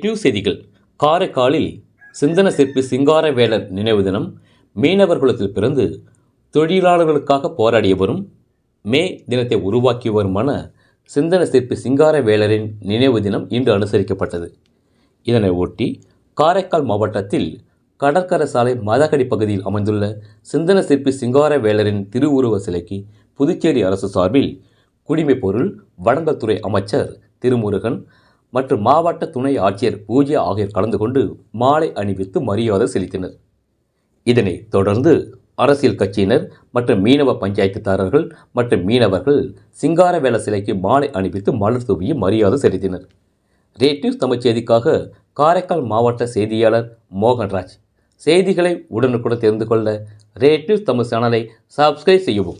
News செய்திகள். காரைக்காலில் சிந்தன சிற்பி சிங்காரவேலர் நினைவு தினம். மீனவர்குலத்தில் பிறந்து தொழிலாளர்களுக்காக போராடியவரும் மே தினத்தை உருவாக்கியவருமான சிந்தன சிற்பி சிங்காரவேலரின் நினைவு தினம் இன்று அனுசரிக்கப்பட்டது. இதனை ஒட்டி காரைக்கால் மாவட்டத்தில் கடற்கரை சாலை மதகடி பகுதியில் அமைந்துள்ள சிந்தன சிற்பி சிங்காரவேலரின் திருவுருவ சிலைக்கு புதுச்சேரி அரசு சார்பில் குடிமைப் பொருள் வழங்கல் துறை அமைச்சர் திருமுருகன் மற்றும் மாவட்ட துணை ஆட்சியர் பூஜ்யா ஆகியோர் கலந்து கொண்டு மாலை அணிவித்து மரியாதை செலுத்தினர். இதனைத் தொடர்ந்து அரசியல் கட்சியினர் மற்றும் மீனவ பஞ்சாயத்துதாரர்கள் மற்றும் மீனவர்கள் சிங்காரவேலர் சிலைக்கு மாலை அணிவித்து மலர் தூவி மரியாதை செலுத்தினர். ரேட் நியூஸ் தமிழ் செய்திக்காக காரைக்கால் மாவட்ட செய்தியாளர் மோகன்ராஜ். செய்திகளை உடனுக்குடன் தெரிந்து கொள்ள ரேட் நியூஸ் தமிழ் சேனலை சப்ஸ்கிரைப் செய்யவும்.